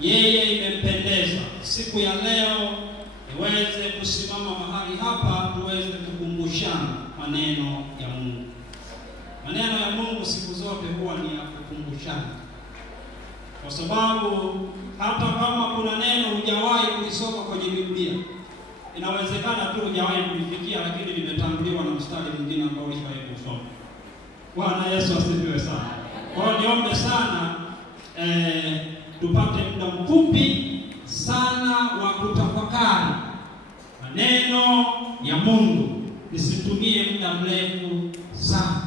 yeye imempendeza siku ya leo niweze kusimama mahali hapa tuweze kukumbushana maneno ya Mungu. Maneno ya Mungu siku zote huwa ni ya kukumbushana, kwa sababu hata kama kuna neno hujawahi kulisoma kwenye Biblia, inawezekana tu hujawahi kulifikia, lakini limetambuliwa na mstari mwingine ambao ulishawahi kusoma. Bwana Yesu asifiwe sana. Kwa hiyo niombe sana tupate muda mfupi sana wa kutafakari maneno ya Mungu. Nisitumie muda mrefu sana.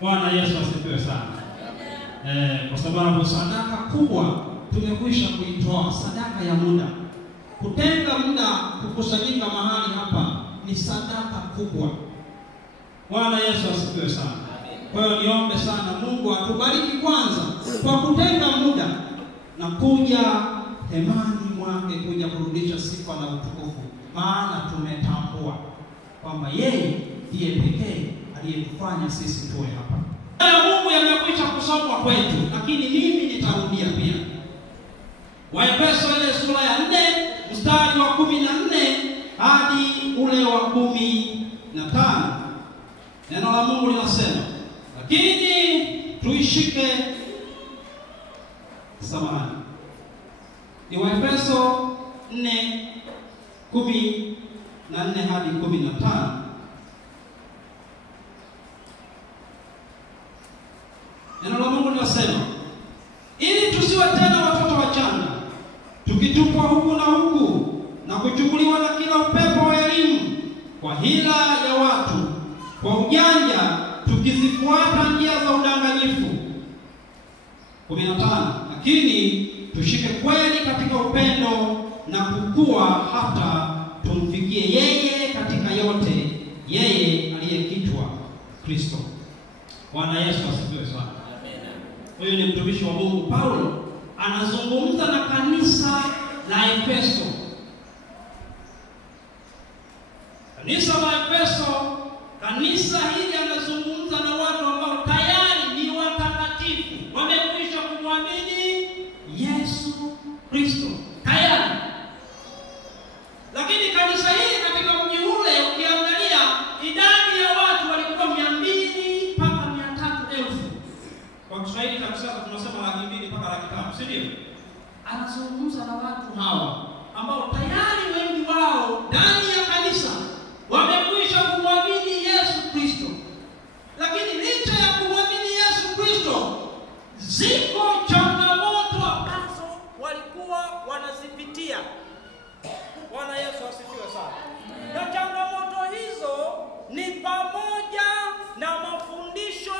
Bwana Yesu asifiwe sana. Kwa sababu sadaka kubwa tumekwisha kuitoa, sadaka ya muda. Kutenga muda kukusanyika mahali hapa ni sadaka kubwa. Bwana Yesu asifiwe sana. Kwa hiyo niombe sana Mungu atubariki kwanza kwa kutenga muda na kuja hemani mwake, kuja kurudisha sifa na utukufu, maana tumetambua kwamba yeye ndiye pekee aliyetufanya sisi tuwe hapa. Mungu yamekwisha kusomwa kwetu, lakini mimi nitarudia pia. Waefeso ile sura ya 4 mstari wa 14 hadi ule wa 15. Neno la Mungu linasema, lakini tuishike samahani. Ni Waefeso 4:14 hadi 15. Neno la Mungu linasema, ili tusiwe tena watoto wachanga, tukitupwa huku na huku na kuchukuliwa na kila upepo wa elimu, kwa hila ya watu, kwa ujanja, tukizifuata njia za udanganyifu. 15. Lakini tushike kweli katika upendo na kukua hata tumfikie yeye katika yote, yeye aliyekichwa Kristo. Bwana Yesu asifiwe sana. Huyu ni mtumishi wa Mungu Paulo anazungumza na kanisa la Efeso. Kanisa la Efeso, kanisa hili anazungumza na watu ambao tayari ni watakatifu, wamekwisha kumwamini Yesu Kristo tayari. Lakini kanisa hili katika mji ule ukiangalia idadi ya watu walikuwa 200 mpaka 300,000. Kwa Kiswahili kabisa tunasema 200 mpaka 500, si ndio? Anazungumza na watu hawa ambao tayari wengi wao ndani ya kanisa wamekwisha kumwamini Yesu Kristo. Lakini licha ya kumwamini Yesu Kristo, ziko changamoto ambazo walikuwa wanazipitia. Bwana Yesu asifiwe sana. Na changamoto hizo ni pamoja na mafundisho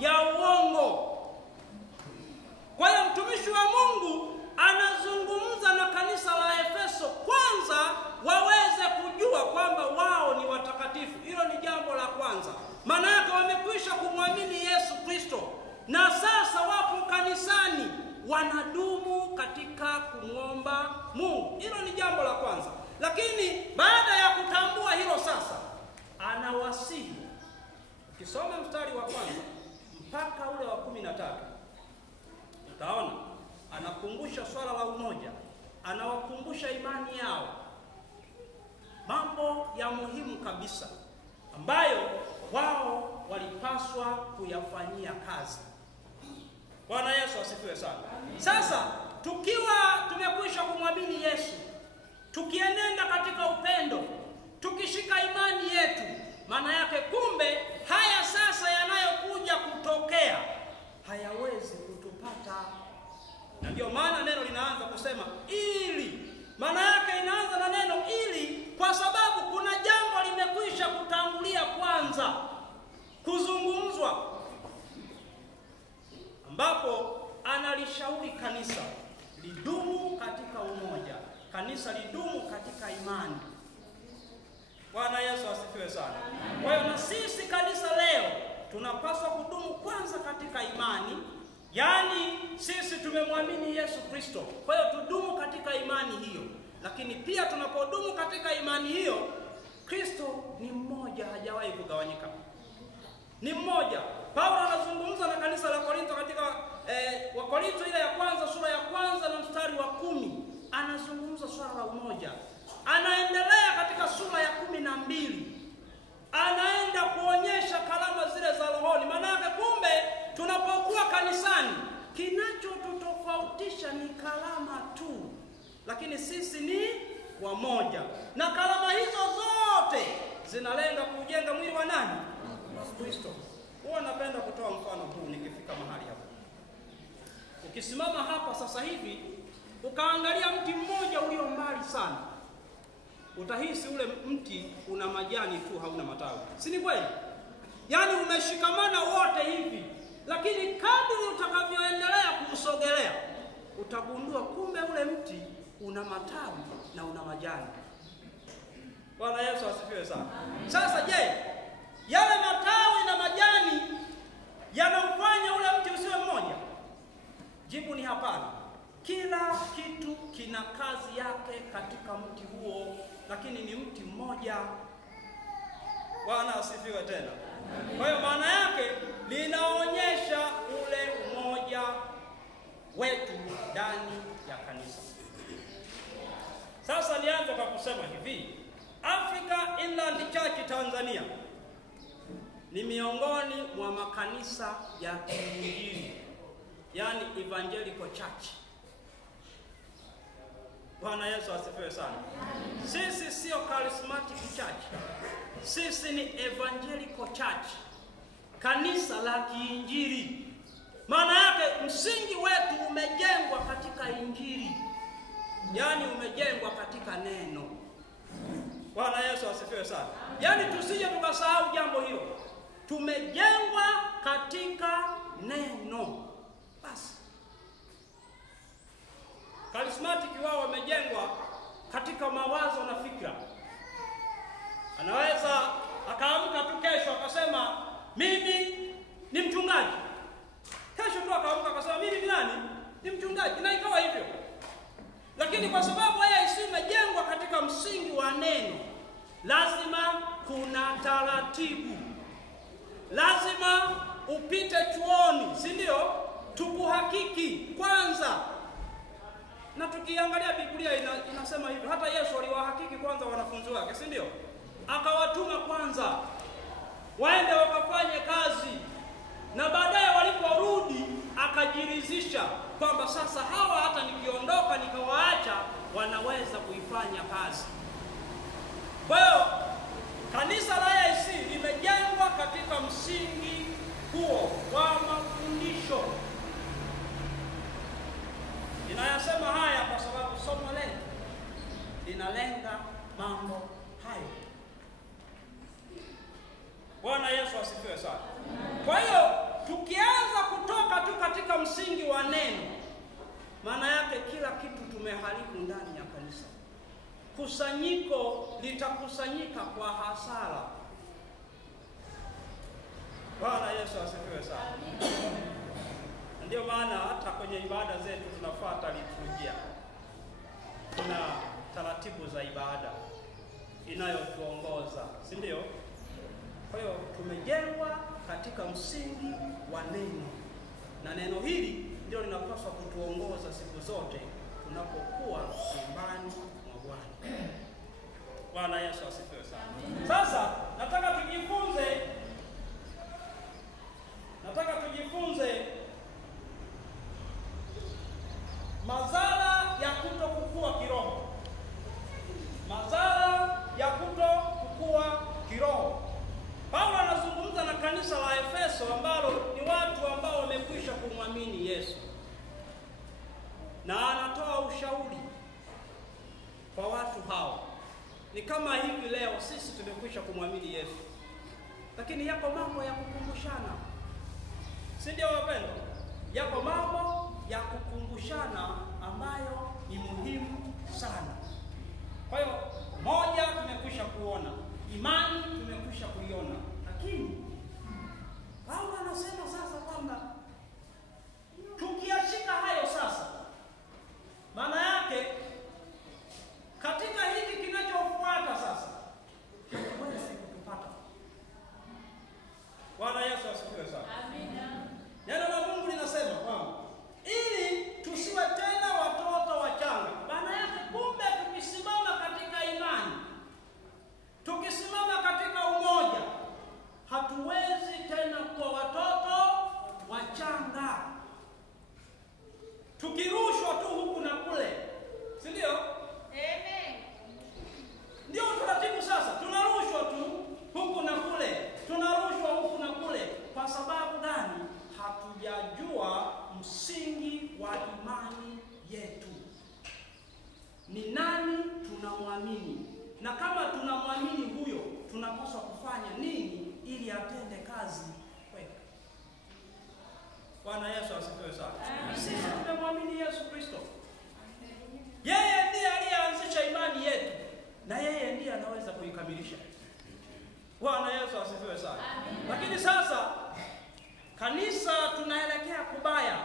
ya uongo. Kwa hiyo mtumishi wa Mungu anazungumza na kanisa la Efeso kwanza waweze kujua kwamba wao ni watakatifu. Hilo ni jambo la kwanza. Maana yake wamekwisha kumwamini Yesu Kristo na sasa wapo kanisani wanadumu katika kumwomba Mungu. Hilo ni jambo la kwanza. Lakini baada ya kutambua hilo sasa anawasihi. Ukisoma mstari wa kwanza mpaka ule wa 13 utaona anakumbusha swala la umoja, anawakumbusha imani yao, mambo ya muhimu kabisa ambayo wao walipaswa kuyafanyia kazi. Bwana Yesu asifiwe sana. Sasa tukiwa tumekwisha kumwamini Yesu, tukienenda katika upendo, tukishika imani yetu, maana yake kumbe haya sasa yanayokuja kutokea hayawezi kutupata. Na ndio maana neno linaanza kusema ili. Maana yake inaanza na neno ili kwa sababu kuna jambo limekwisha kutangulia kwanza kuzungumzwa, ambapo analishauri kanisa lidumu katika umoja, kanisa lidumu katika imani. Bwana Yesu asifiwe sana. Kwa hiyo na sisi kanisa leo tunapaswa kudumu kwanza katika imani. Yaani sisi tumemwamini Yesu Kristo, kwa hiyo tudumu katika imani hiyo. Lakini pia tunapodumu katika imani hiyo, Kristo ni mmoja, hajawahi kugawanyika. Ni mmoja. Paulo anazungumza na kanisa la Korintho katika Wakorintho ile ya kwanza sura ya kwanza na umoja. Anaendelea katika sura ya 12. Anaenda kuonyesha karama zile za rohoni. Maana kumbe tunapokuwa kanisani, kinachotutofautisha ni karama tu, lakini sisi ni wamoja. Na karama hizo zote zinalenga kujenga mwili wa nani? Wa Kristo. Huwa napenda kutoa mfano huu nikifika mahali hapa. Ukisimama hapa sasa hivi ukaangalia mti mmoja ulio mbali sana, utahisi ule mti una majani tu, hauna matawi. Si ni kweli? Yaani umeshikamana wote hivi. Lakini kadri utakavyoendelea kuusogelea, utagundua kumbe ule mti una matawi na una majani. Bwana Yesu asifiwe sana. Sasa je, yale matawi na majani yanamfanya ule mti usiwe mmoja? Jibu ni hapana. Kila kitu kina kazi yake katika mti huo, lakini ni mti mmoja. Bwana asifiwe tena. Kwa hiyo maana yake linaonyesha ule umoja wetu ndani ya kanisa. Sasa nianze kwa kusema hivi, Africa Inland Church Tanzania ni miongoni mwa makanisa ya kiinjili, yani evangelical church. Bwana Yesu asifiwe sana. Sisi sio charismatic church. Sisi ni evangelical church, kanisa la kiinjili. Maana yake msingi wetu umejengwa katika injili, yani umejengwa katika neno. Bwana Yesu asifiwe sana. Yani tusije tukasahau jambo hilo. Tumejengwa katika neno. Basi. Charismatic wao wamejengwa katika mawazo na fikra. Anaweza akaamka tu kesho akasema mimi ni mchungaji. Kesho tu akaamka akasema mimi ni nani? Ni mchungaji. Na ikawa hivyo. Lakini kwa sababu yeye imejengwa katika msingi wa neno, lazima kuna taratibu. Lazima upite chuoni, si ndio? Tukuhakiki kwanza. Na tukiangalia Biblia inasema hivyo. Hata Yesu aliwahakiki kwanza wanafunzi wake, si ndio? Akawatuma kwanza waende wakafanye kazi, na baadaye waliporudi akajiridhisha kwamba sasa hawa hata nikiondoka nikawaacha wanaweza kuifanya kazi. Kwa hiyo kanisa la AIC limejengwa katika msingi huo wa mafundisho. Ninayasema haya kwa sababu somo letu linalenga mambo hayo. Bwana Yesu asifiwe sana. Kwa hiyo tukianza kutoka tu katika msingi wa neno, maana yake kila kitu tumeharibu ndani ya kanisa. Kusanyiko litakusanyika kwa hasara. Bwana Yesu asifiwe sana. Ndio maana hata kwenye ibada zetu tunafuata liturujia. Kuna taratibu za ibada inayotuongoza, si ndio? Kwa hiyo tumejengwa katika msingi wa neno. Na neno hili ndio linapaswa kutuongoza siku zote tunapokuwa nyumbani mwa Bwana. Bwana Yesu asifiwe sana. Sasa nataka tujifunze madhara ya kutokukua kiroho. Madhara ya kutokukua kiroho. Paulo anazungumza na kanisa la Efeso ambalo ni watu ambao wamekwisha kumwamini Yesu. Na anatoa ushauri kwa watu hao. Ni kama hivi leo sisi tumekwisha kumwamini Yesu, lakini yako mambo ya kukumbushana. Si ndio wapendwa? Yako mambo ya kukumbushana ambayo ni muhimu sana. Kwa hiyo moja tumekwisha kuona, imani tumekwisha kuiona, lakini Paulo anasema sasa kwamba tukiashika hayo sasa, maana yake katika hiki kinachofuata sasa huwezi kutupata. Bwana Yesu asifiwe sana. Amina. Neno la Mungu msingi wa imani yetu. Ni nani tunamwamini? Na kama tunamwamini huyo, tunapaswa kufanya nini ili atende kazi kwetu? Bwana Yesu asifiwe sana. Sisi tunamwamini Yesu Kristo. Yeye ndiye aliyeanzisha imani yetu na yeye ndiye anaweza kuikamilisha. Bwana Yesu asifiwe sana. Lakini sasa kanisa tunaelekea kubaya.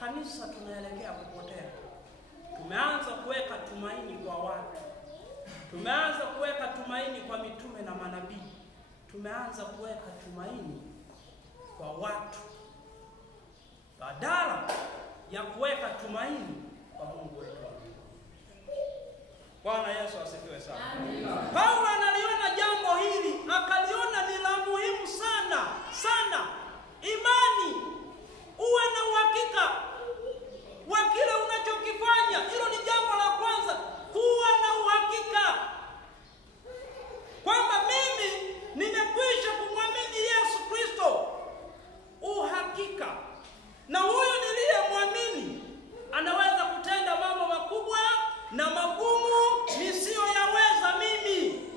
Kanisa tunaelekea kupotea. Tumeanza kuweka tumaini kwa watu. Tumeanza kuweka tumaini kwa mitume na manabii. Tumeanza kuweka tumaini kwa watu badala ya kuweka tumaini kwa Mungu wetu. Bwana Yesu asifiwe sana. Paulo analiona jambo hili, akaliona ni la muhimu sana sana. Imani, uwe na uhakika wa kile unachokifanya. Hilo ni jambo la kwanza, kuwa na uhakika kwamba mimi nimekwisha kumwamini Yesu Kristo. Uhakika. Na huyu niliyemwamini anaweza kutenda mambo makubwa na magumu nisiyoyaweza mimi.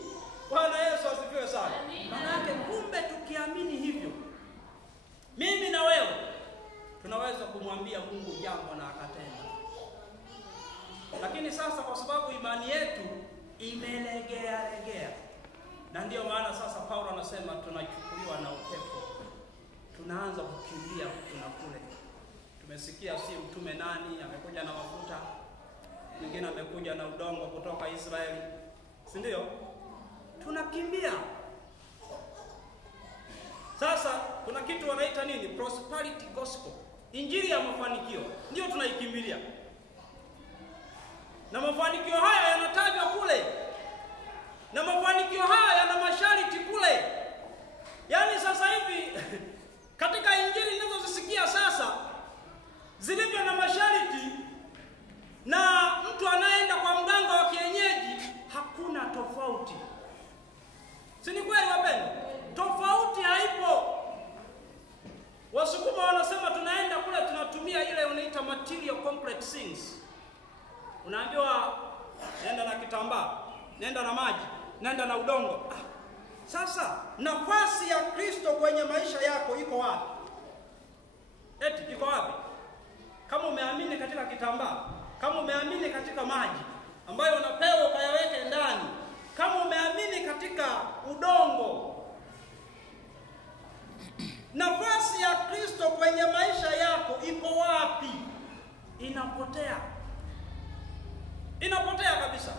Bwana Yesu asifiwe sana. Maana kumbe tukiamini hivyo, mimi na wewe tunaweza kumwambia Mungu jambo na akatenda. Lakini sasa kwa sababu imani yetu imelegea, na ndiyo maana sasa Paulo anasema tunachukuliwa na upepo. Tunaanza kukimbia kuna kule. Tumesikia si mtume nani amekuja na mafuta, mwingine amekuja na udongo kutoka Israeli, si ndio? Tunakimbia. Sasa kuna kitu wanaita nini? Prosperity gospel. Injili ya mafanikio. Ndio tunaikimbilia. Na mafanikio haya yanatajwa kule. Na mafanikio haya yana masharti kule. Yaani sasa hivi katika injili ninazozisikia sasa zilivyo na masharti, na mtu anaenda kwa mganga wa kienyeji hakuna tofauti. Si ni kweli wapendwa? Tofauti haipo. Wasukuma wanasema tunaenda kule tunatumia ile unaita material complex things. Unaambiwa nenda na kitambaa, nenda na maji, nenda na udongo. Sasa nafasi ya Kristo kwenye maisha yako iko wapi? Eti iko wapi? Kama umeamini katika kitambaa, kama umeamini katika maji ambayo unapewa ukayaweke ndani, kama umeamini katika udongo, nafasi ya Kristo kwenye maisha yako iko wapi? Inapotea. Inapotea kabisa.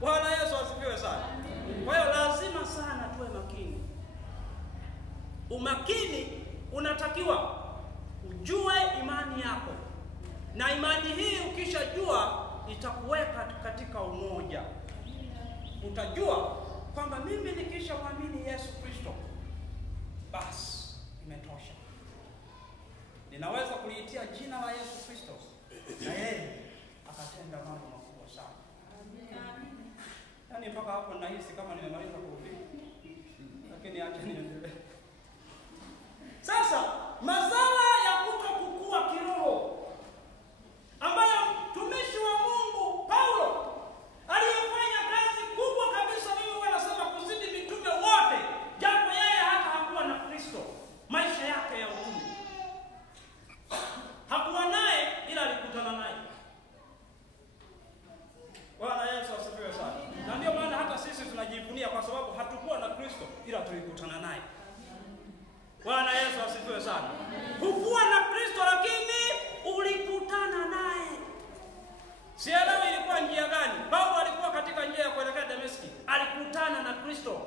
Bwana Yesu asifiwe sana. Kwa hiyo lazima sana tuwe makini. Umakini unatakiwa ujue imani yako. Na imani hii ukishajua itakuweka katika umoja. Utajua kwamba mimi nikisha muamini Yesu Kristo, basi imetosha. Ninaweza kuliitia jina la Yesu Kristo na yeye akatenda mambo makubwa sana. Yaani mpaka hapo nahisi kama nimemaliza kuhubiri. Lakini acha niendelee. Sasa madhara ya kutokukua kiroho ambayo mtumishi wa Mungu Paulo aliyefanya kazi kubwa kabisa, mimi huwa nasema kuzidi mitume wote, japo yeye hata hakuwa na Kristo. Maisha yake ya utume hakuwa naye, ila alikutana naye. Bwana Yesu asifiwe sana. Na ndio maana hata sisi tunajivunia kwa sababu hatukuwa na Kristo, ila tulikutana naye. Bwana Yesu asifiwe sana. Hukuwa na Kristo lakini ulikutana naye. Sielewi ilikuwa njia gani. Paulo alikuwa katika njia ya kuelekea Dameski, alikutana na Kristo.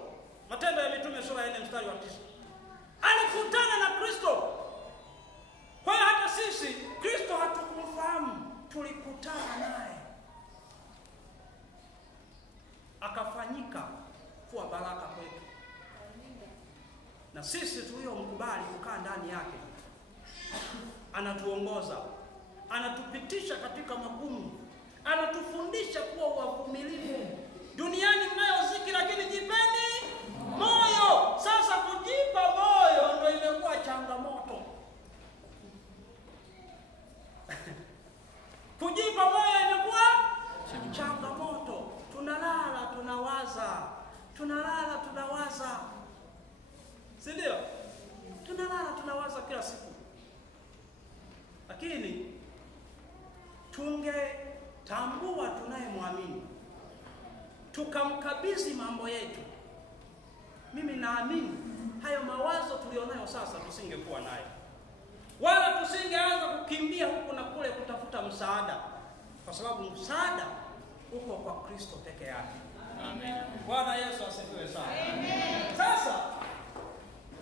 Matendo ya Mitume sura ya 4 mstari wa 9. Alikutana na Kristo. Kwa hiyo hata sisi Kristo hatukumfahamu, tulikutana naye. Akafanyika kuwa baraka kwetu. Na sisi tuliomkubali kukaa ndani yake, anatuongoza, anatupitisha katika magumu, anatufundisha kuwa wavumilivu. Duniani mnayo ziki, lakini jipeni moyo. Sasa kujipa moyo ndio imekuwa changamoto. Si ndio? Tunalala tunawaza kila siku. Lakini tungetambua tunayemwamini, tukamkabidhi mambo yetu, mimi naamini hayo mawazo tulionayo sasa tusingekuwa nayo, wala tusingeanza kukimbia huku na kule kutafuta msaada, kwa sababu msaada uko kwa Kristo peke yake. Amen. Bwana Yesu asifiwe sana. Amen. Sasa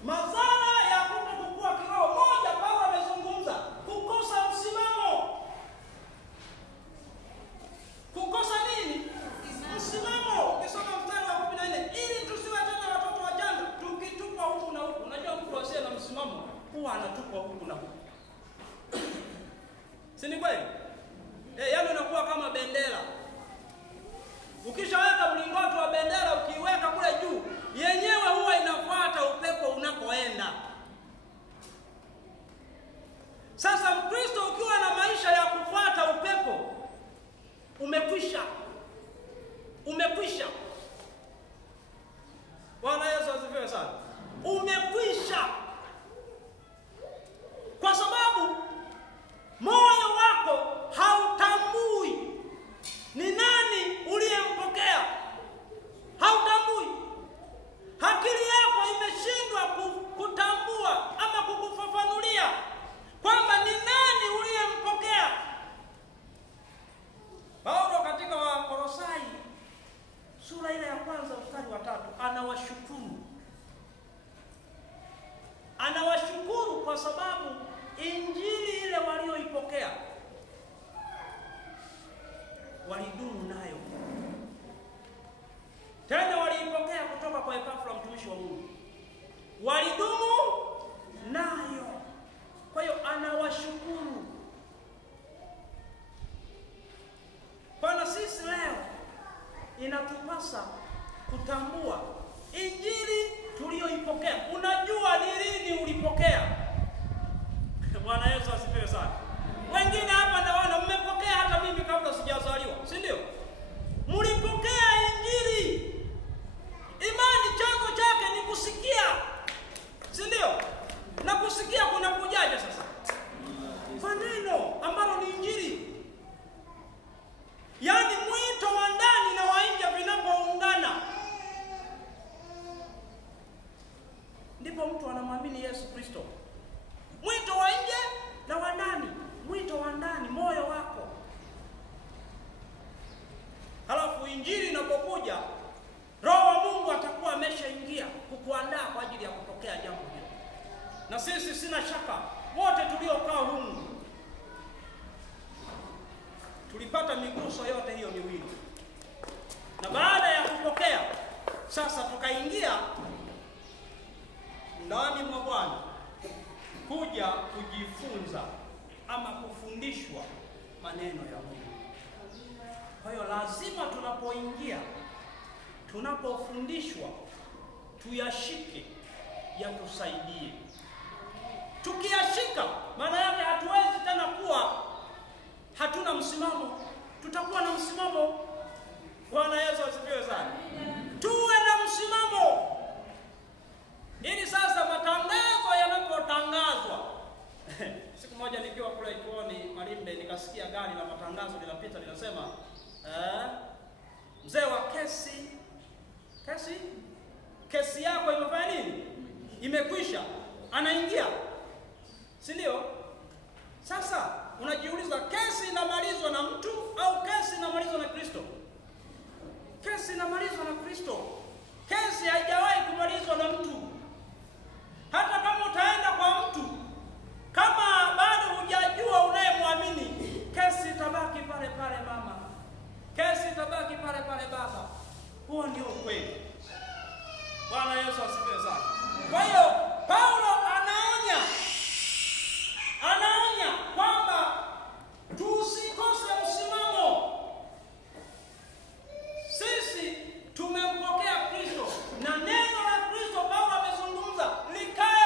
madhara ya kutokuwa kiroho, moja Paulo amezungumza, kukosa msimamo. Kukosa nini? Msimamo. Ukisoma mstari wa 14, ili tusiwe tena watoto wajanga tukitupwa huku na huku. Unajua mtu asiye na msimamo huwa anatupwa huku na huku. Si ni kweli? Yaani unakuwa kama bendera. Ukishaweka mlingoti wa bendera ukiweka kule juu, yenyewe huwa inafuata upepo unakoenda. Sasa Mkristo ukiwa na maisha ya kufuata upepo, umekwisha. Umekwisha. Bwana Yesu asifiwe sana. Umekwisha. Kwa sababu moyo wako hautambui ni nani uliyempokea. Hautambui. Akili yako imeshindwa kutambua ama kukufafanulia kwamba ni nani uliyempokea. Paulo katika Wakolosai sura ile ya kwanza mstari wa 3 anawashukuru. Anawashukuru kwa sababu injili ile walioipokea walidumu nayo. Tena waliipokea kutoka kwa Epafra mtumishi wa Mungu. Walidumu nayo. Kwa hiyo anawashukuru. Kwa sisi leo inatupasa kutambua injili tuliyoipokea. Unajua ni lini ulipokea? Bwana Yesu asifiwe sana. Wengine hapa naona mmepokea hata mimi kabla sijazaliwa, si ndio? Mlipokea injili. Imani chanzo chake ni kusikia. Si ndio? Na kusikia kuna kujaje sasa? Maneno ambalo ni injili. Yaani mwito wa ndani na wa nje vinapoungana, ndipo mtu anamwamini Yesu Kristo. Mwito wa nje na wa ndani. Mwito wa ndani, moyo wako. Halafu injili inapokuja, Roho wa Mungu atakuwa ameshaingia kukuandaa kwa ajili ya kupokea jambo hilo. Na sisi sina shaka wote tuliokaa humu tulipata miguso yote hiyo miwili. Na baada ya kupokea, sasa tukaingia ndani mwa Bwana kuja kujifunza ama kufundishwa maneno ya Mungu. Kwa hiyo lazima tunapoingia, tunapofundishwa, tuyashike yatusaidie. Tukiyashika, maana yake hatuwezi tena kuwa hatuna msimamo. Tutakuwa na msimamo. Bwana Yesu asifiwe sana. Tuwe na msimamo. Ili sasa matangazo yanapotangazwa. Siku moja nikiwa kule Ikooni Malimbe nikasikia gari la matangazo linapita linasema mzee wa kesi yako imefanya nini? Imekwisha. Anaingia. Si ndio? Sasa unajiuliza, kesi inamalizwa na mtu au kesi inamalizwa na Kristo? Kesi inamalizwa na Kristo. Kesi haijawahi kumalizwa na mtu. Hata kama utaenda kwa mtu, kama bado hujajua unayemwamini, kesi itabaki pale pale mama. Kesi itabaki pale pale baba. Huo ndio ukweli. Bwana Yesu asifiwe sana. Kwa hiyo Paulo anaonya kwamba tusikose msimamo. Sisi tumempokea Kristo na neno la Kristo Paulo amezungumza likae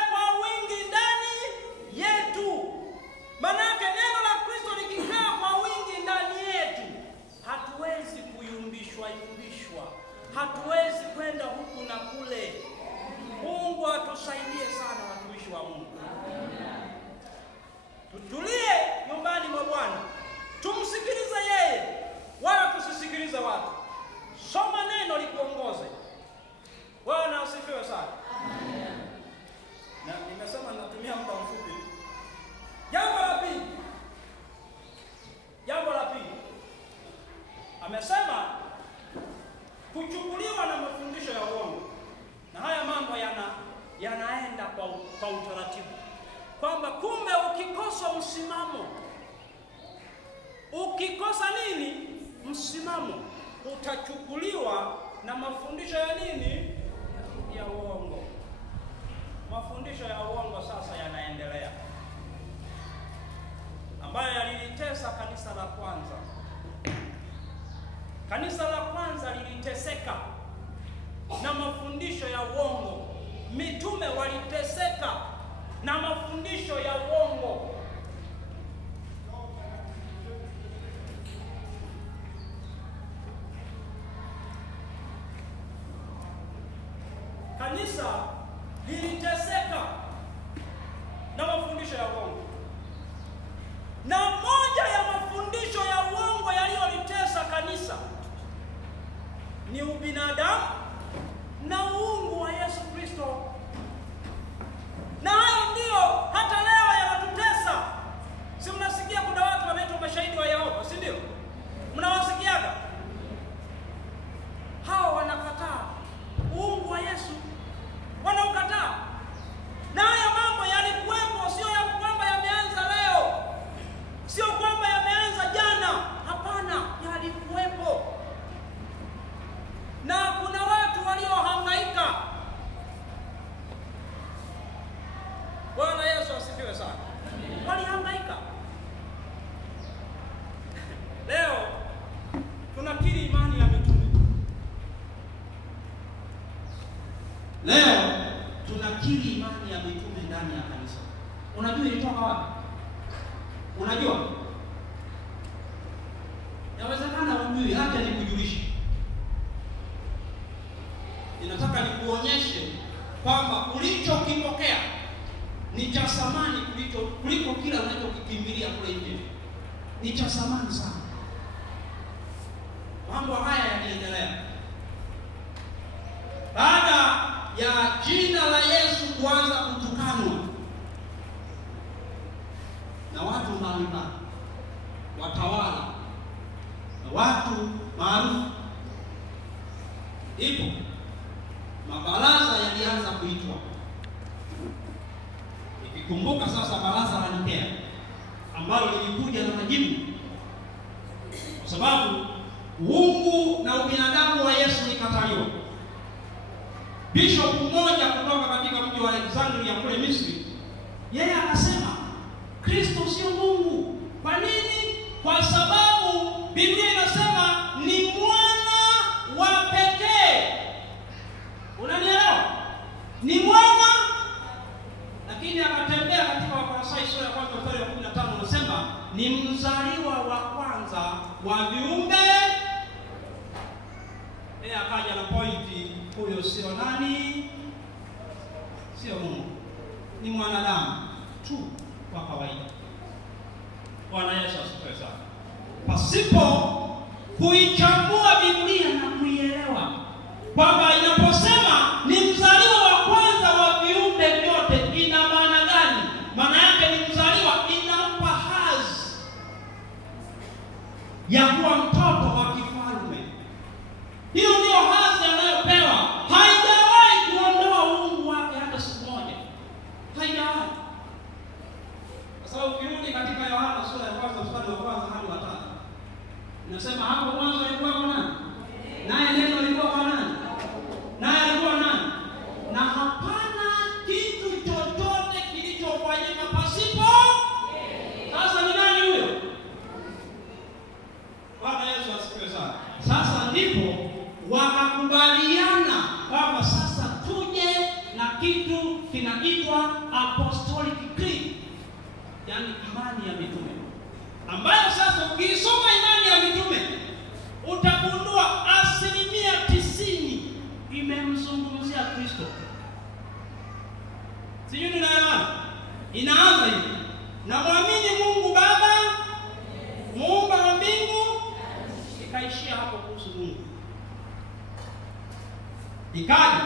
Ukikosa nini? Msimamo, utachukuliwa na mafundisho ya nini? Ya uongo. Mafundisho ya uongo sasa yanaendelea, ambayo yalilitesa kanisa la kwanza. Kanisa la kwanza liliteseka na mafundisho ya uongo. Mitume waliteseka na mafundisho ya uongo. Kanisa liliteseka na mafundisho ya uongo. Na moja ya mafundisho ya uongo yaliyolitesa kanisa ni ubinadamu na uungu wa Yesu Kristo. Na hayo ndio hata leo yanatutesa. Si mnasikia kuna watu wanaitwa mashahidi wa Yehova, si ndio? Mnawasikiaga? Hao wanakataa uungu wa Yesu. Wanaukataa. Na haya mambo yalikuwepo, sio ya kwamba yameanza leo. Sio kwamba yameanza jana. Hapana, yalikuwepo. Na kuna watu waliohangaika. Bwana Yesu asifiwe sana. Walihangaika. Leo tunakiri imani ya mitume. Leo tunakiri imani ya mitume ndani ya kanisa. Unajua ilitoka wapi? Unajua? Yawezekana hujui, hata nikujulishe. Ninataka nikuonyeshe kwamba ulichokipokea ni cha thamani kuliko kila unachokikimbilia kule nje. Ni cha thamani sana. Mambo haya yanaendelea. Baada ya jina la Yesu kuanza kutukanwa na watu mbalimbali, watawala na watu maarufu, ipo mabaraza yalianza kuitwa. Nikikumbuka sasa baraza la Nikea ambalo lilikuja na majibu, kwa sababu uungu na ubinadamu wa Yesu ulikataliwa. Bishop mmoja kutoka katika mji wa Alexandria kule Misri, yeye akasema Kristo sio Mungu. Kwa nini? Kwa sababu Biblia inasema ni mwana wa pekee. Unanielewa? Ni mwana. Lakini akatembea katika Wakolosai sura ya 1 mstari wa 15 unasema ni mzaliwa wa kwanza wa viumbe. Akaja na pointi, huyo sio nani? Sio Mungu. Ni mwanadamu tu kwa kawaida. Bwana Yesu asifiwe sana. Pasipo kuichambua Biblia na kuielewa kwamba inaposema ni mzaliwa wa kwanza wa viumbe vyote ina maana gani? Maana yake ni mzaliwa, inampa hadhi ya kuwa mtoto wa kifalme. Hiyo ndio hadhi anayopewa. Haijawahi kuondoa uungu wake hata siku moja. Haijawahi. Kwa sababu ukirudi katika Yohana sura ya 1 mstari wa 1 hadi wa 5, inasema hapo mwanzo alikuwa nani? Naye neno lilikuwa kwa nani? Naye alikuwa nani? Na hapana kitu chochote kilichofanyika pasipo. Sasa ni nani huyo? Bwana Yesu asifiwe sana. Sasa ndipo wakakubaliana kwamba sasa tuje na kitu kinaitwa Apostolic Creed, yani imani ya mitume, ambayo sasa ukisoma imani ya mitume utagundua 90% imemzungumzia Kristo. Sijui tunaelewana? Inaanza hivi: na muamini Mungu Baba muumba wa mbingu, ikaishia hapo kuhusu Mungu. Ikaja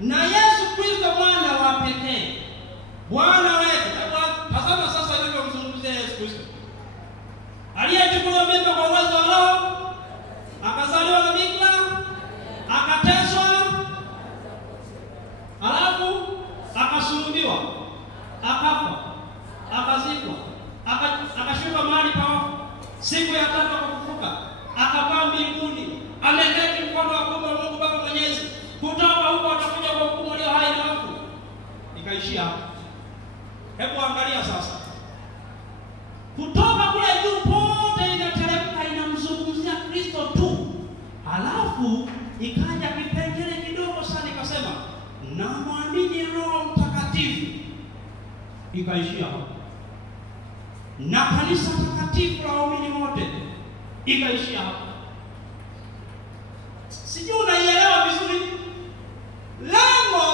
na Yesu Kristo mwana wa pekee, Bwana wetu. Tazama sasa ilivyomzungumzia Yesu Kristo, aliyechukuliwa mimba kwa uwezo wa Roho, akazaliwa na bikira, akateswa, alafu akasulubiwa, akafa, akazikwa, akashuka mahali pa wafu, Siku ya tatu akafufuka, akapaa mbinguni, ameketi mkono wa kuume wa Mungu Baba Mwenyezi. Kutoka huko atakuja kwa hukumu walio hai na wafu. Ikaishia hapo. Hebu angalia sasa. Kutoka kule juu pote inateremka inamzungumzia Kristo tu. Halafu ikaja kipengele kidogo sana ikasema, na muamini Roho Mtakatifu. Ikaishia hapo. Na kanisa takatifu la waumini wote. Ikaishia hapo. Sijui unaielewa vizuri. Lengo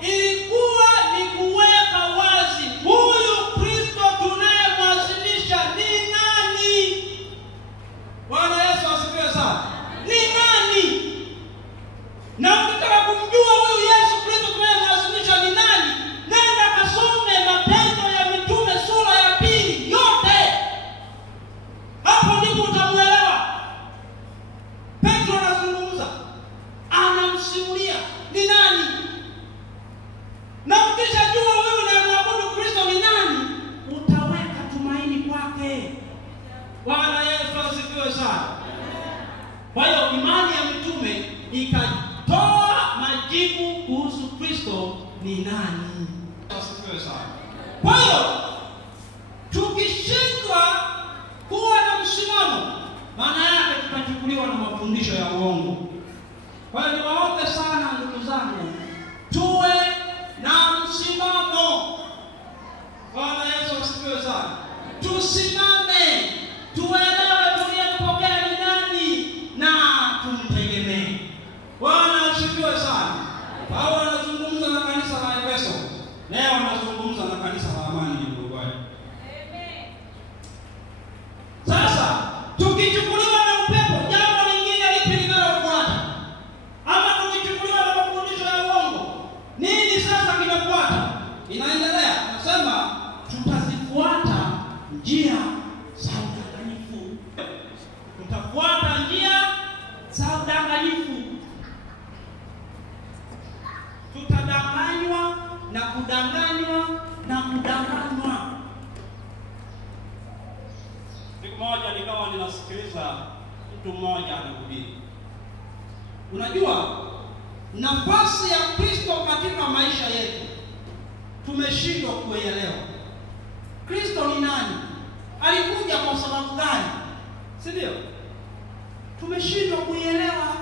ilikuwa ni kuweka wazi huyu Kristo tunayemwasilisha ni nani. Bwana Yesu asifiwe sana. Ni nani? Na ukitaka kumjua huyu Yesu Kristo tunayemwasilisha ni nani, nenda kasome Matendo ya Mitume sura ya 2 yote. Hapo ndipo utamuelewa. Petro anazungumza, anamsimulia ni nani. Na ukishajua huyu unayemwabudu Kristo ni nani, utaweka tumaini kwake. Bwana Yesu asifiwe sana. Kwa hiyo imani ya mitume ikatoa majibu kuhusu Kristo ni nani. Asifiwe sana. Kwa hiyo tukishindwa kuwa na msimamo, maana yake tutachukuliwa na mafundisho ya uongo. Kwa hiyo niwaombe sana ndugu zangu, tuwe na msimamo. Bwana Yesu asifiwe sana. Tusimame, tuelewe tuliyempokea ni nani na tumtegemee. Bwana asifiwe sana. Paulo anazungumza na kanisa la Efeso. Leo anazungumza na kanisa la Amani ndugu wangu. Amen. Sasa tukichukuliwa na upepo, jambo lingine lipi linalofuata? Ama tukichukuliwa na mafundisho ya uongo, nini sasa kinafuata? Inaendelea kusema tutazifuata njia za udanganyifu. Tutafuata njia za udanganyifu. Tutadanganywa na kudanganywa na kudanganywa. Siku moja nikawa ninasikiliza mtu mmoja anahubiri. Unajua nafasi ya Kristo katika maisha yetu tumeshindwa kuelewa. Kristo ni nani? Alikuja kwa sababu gani? Si ndio? Tumeshindwa kuelewa.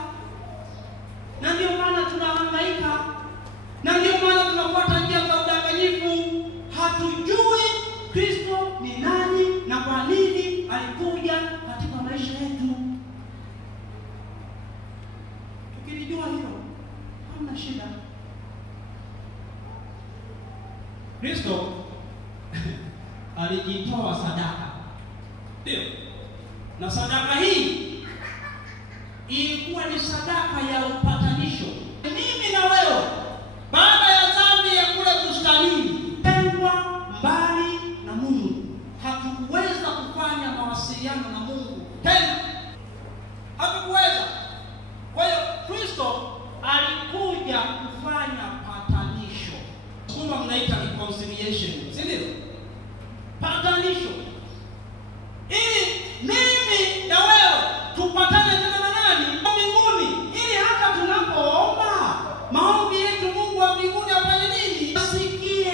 Na ndio maana tunahangaika. Na ndio maana tunafuata njia za udanganyifu. Hatujui Kristo ni nani na kwa nini alikuja katika maisha yetu. Tukilijua hilo, hamna shida. Kristo alijitoa sadaka. Ndio. Na sadaka hii ilikuwa ni sadaka ya upatanisho. Mimi na wewe baada ya dhambi ya kule bustanini, tengwa mbali na Mungu, hatukuweza kufanya mawasiliano na Mungu tena. Hatukuweza. Kwa hiyo Kristo alikuja kufanya patanisho. Kumbe mnaita reconciliation, si ndio? Patanisho. Ili mimi na wewe tupatane tena na nani? Mbinguni. Ili hata tunapoomba maombi yetu Mungu wa mbinguni afanye nini? Asikie.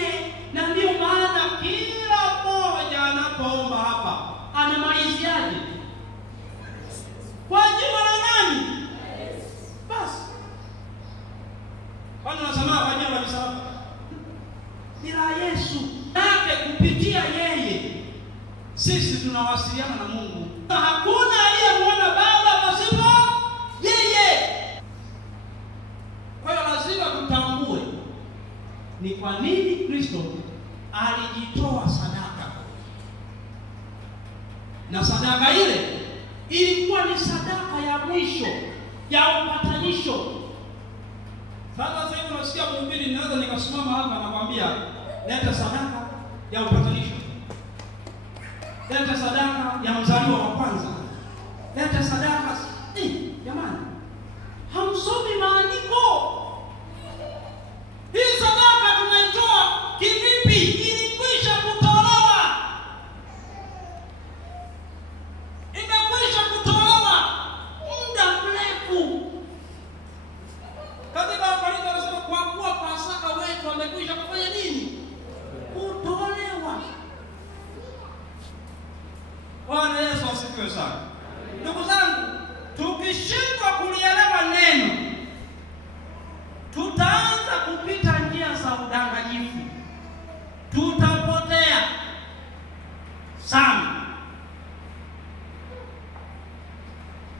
Na ndio maana kila mmoja anapoomba hapa anamaliziaje? Kwa jina la nani? Basi. Kwani unasema kwa jina la msalaba? Ni la Yesu. Yake kupitia yeye sisi tunawasiliana na Mungu. Hakuna aliyemwona Baba pasipo yeye. Kwa hiyo lazima tutambue ni kwa nini Kristo alijitoa sadaka. Na sadaka ile ilikuwa ni sadaka ya mwisho ya upatanisho. Sasa hivi unasikia mhubiri, naweza nikasimama hapa na kwambia leta sadaka ya upatanisho. Leta sadaka ya mzaliwa wa kwanza. Leta sadaka. Jamani, hamsomi maandiko. Hii sadaka tunaitoa kivipi? Ilikwisha kutolewa. asifiwe sana. Ndugu zangu, tukishindwa kulielewa neno, tutaanza kupita njia za udanganyifu, tutapotea sana.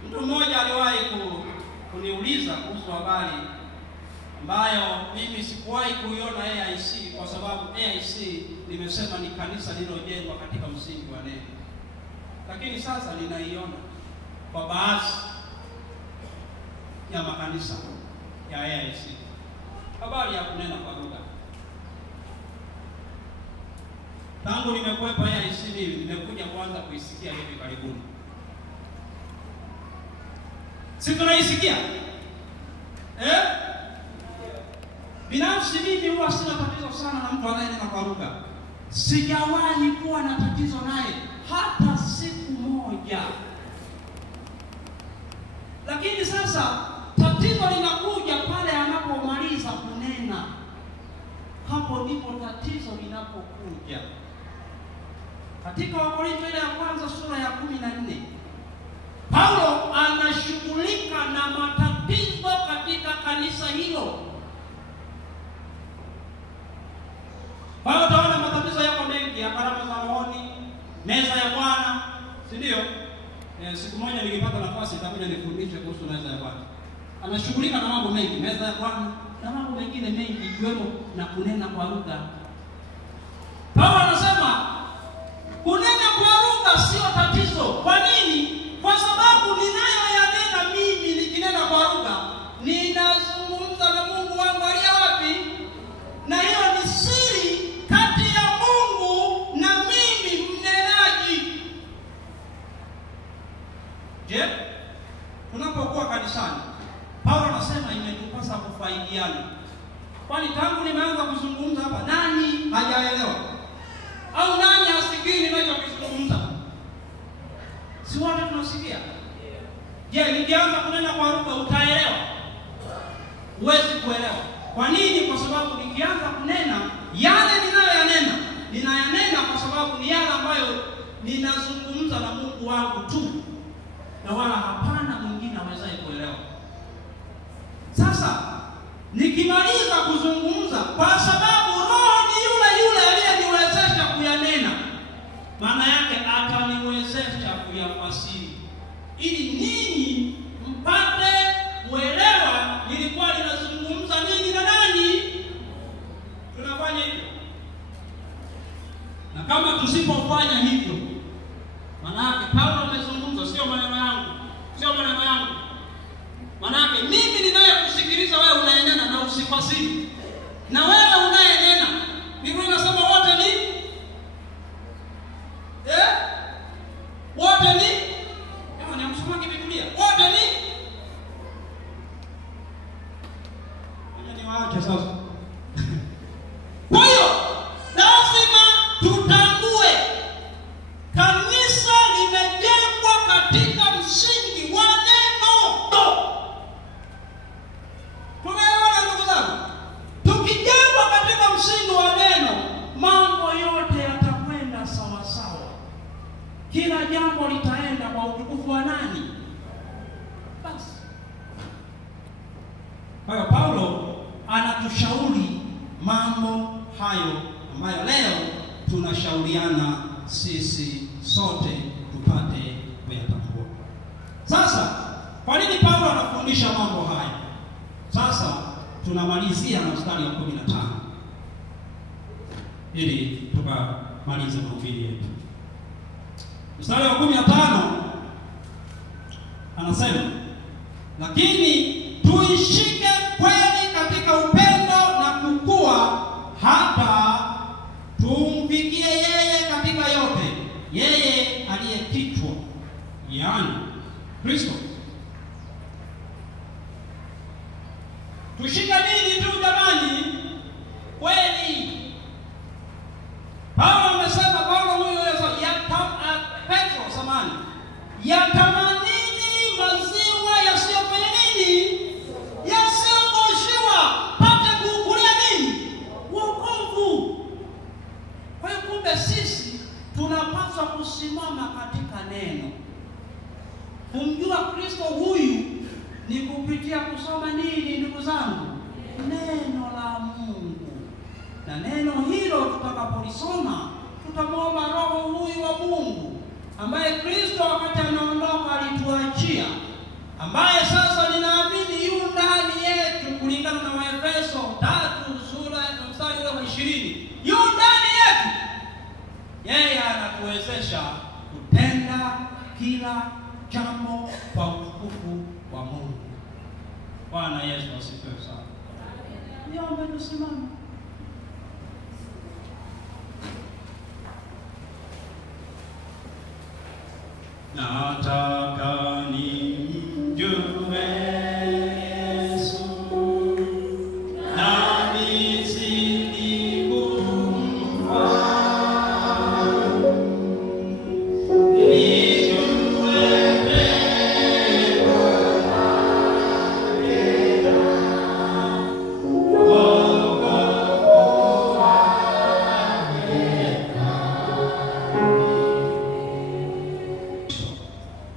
Mtu mmoja aliwahi kuniuliza kuhusu habari ambayo mimi sikuwahi kuiona AIC, kwa sababu AIC nimesema ni kanisa lililojengwa katika msingi wa neno. Lakini sasa ninaiona kwa baadhi ya makanisa ya AIC habari ya kunena kwa lugha. Tangu nimekuwepo AIC mimi nimekuja kuanza kuisikia hivi karibuni. Si tunaisikia? Binafsi mimi huwa sina tatizo sana na mtu anayenena kwa lugha. Sijawahi kuwa na tatizo naye hata siku moja. Lakini sasa tatizo linakuja pale anapomaliza kunena. Hapo ndipo tatizo linapokuja. Katika Wakorintho ile ya kwanza sura ya 14, Paulo anashughulika na matatizo katika kanisa hilo. Paulo utaona matatizo yako mengi ya karama za rohoni, meza ya Bwana, si ndio? Siku moja nikipata nafasi nitakuja nifundishe kuhusu meza ya Bwana. Anashughulika na mambo mengi, meza ya Bwana na mambo mengine mengi ikiwemo na kunena kwa lugha. Paulo anasema kunena kwa lugha sio tatizo. Kwa nini? Kwa sababu ninayoyanena mimi nikinena kwa lugha, ninazungumza na Mungu wangu aliye wapi? Na hiyo ni siri kati ya Mungu na mimi mnenaji. Je, tunapokuwa kanisani, Paulo anasema imetupasa kufaidiana. Kwani tangu nimeanza kuzungumza hapa, nani hajaelewa? Au nani hasikii ninachokizungumza? Si wote tunasikia? Je, nikianza kunena kwa lugha utaelewa? Huwezi kuelewa. Kwa nini? Kwa sababu nikianza kunena yale ninayanena kwa sababu ni yale ambayo ninazungumza na Mungu wangu tu, na wala hapana mwingine awezaye kuelewa. Sasa nikimaliza kuzungumza, kwa sababu Roho ni yule aliyeniwezesha kuyanena, maana yake ataniwezesha kuyafasiri, ili ninyi mpate kuelewa nilikuwa ninazungumza nini na nani. Tunafanya hivyo. Na kama tusipofanya hivyo, maana yake Paulo amezungumza sio maneno yangu. Maana yake mimi ninayekusikiliza wewe unayenena na usifasiri, na wewe unayenena, Biblia inasema wote ni wote ni kama nimsomaki Biblia, wote ni waache sasa. Kwa hiyo lazima tutambue kanisa limejengwa katika msingi wa neno. Tunaelewana ndugu zangu? Tukijengwa katika msingi wa neno, mambo yote yatakwenda sawa sawa. Kila jambo litaenda kwa utukufu wa nani? Basi. Kwa hiyo Paulo anatushauri mambo hayo ambayo leo tunashauriana sisi sote tupate kuyatambua. Sasa, kwa nini Paulo anafundisha mambo haya? Sasa tunamalizia na mstari wa 15 ili tukamalize mahubiri yetu. Mstari wa 15 anasema, lakini tuishike kweli katika upendo na kukua hata tumfikie yeye katika yote, yeye aliye kichwa, yaani Kristo. Tushike nini tu jamani? Kweli. Paulo amesema, Paulo huyo Petro samani, yatamanini maziwa yasiyofanya nini? Yasiyogoshiwa, pate kuukulia nini? Wokovu. Kwa hiyo kumbe sisi tunapaswa kusimama katika neno. Kumjua Kristo huyu ni kupitia kusoma nini, ndugu zangu? Neno la Mungu. Na neno hilo tutakapolisoma, tutamwomba Roho huyu wa Mungu ambaye Kristo wakati anaondoka alituachia, ambaye sasa ninaamini yu ndani yetu kulingana na Waefeso 3:20. Yu ndani yetu. Yeye anatuwezesha kutenda kila jambo kwa utukufu wa Mungu. Bwana Yesu asifiwe sana. Niombe tusimame. Nataka nimjue Yesu na nizidi kumfahamu, nijue pendo lake na wokovu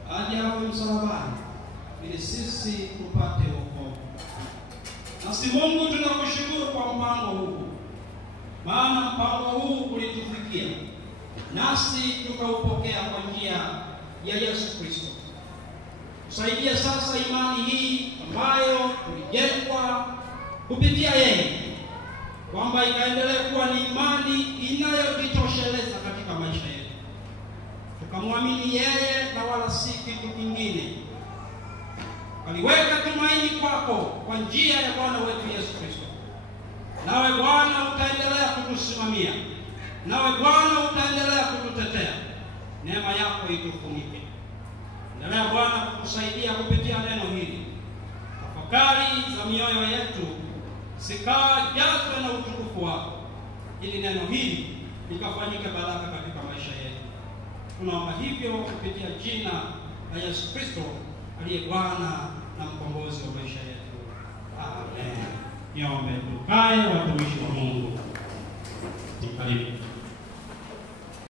wake msalabani ili sisi tupate wokovu. Nasi Mungu tunakushukuru kwa mpango huu, maana mpango huu ulitufikia nasi tukaupokea kwa njia ya Yesu Kristo. Tusaidie sasa imani hii ambayo tulijengwa kupitia yeye, kwamba ikaendelee kuwa ni imani inayojitosheleza katika maisha yetu. Tukamwamini yeye na wala si kitu kingine. Aliweka tumaini kwako kwa njia ya Bwana wetu Yesu Kristo. Nawe Bwana utaendelea kutusimamia. Nawe Bwana utaendelea kututetea. Neema yako itufunike. Endelea Bwana kutusaidia kupitia neno hili. Tafakari za mioyo yetu zikajazwe na utukufu wako, ili neno hili likafanyike baraka katika maisha yetu. Tunaomba hivyo kupitia jina la Yesu Kristo aliye Bwana na mkombozi wa maisha yetu. Amen. Niombe tukae, watumishi wa Mungu. Karibu.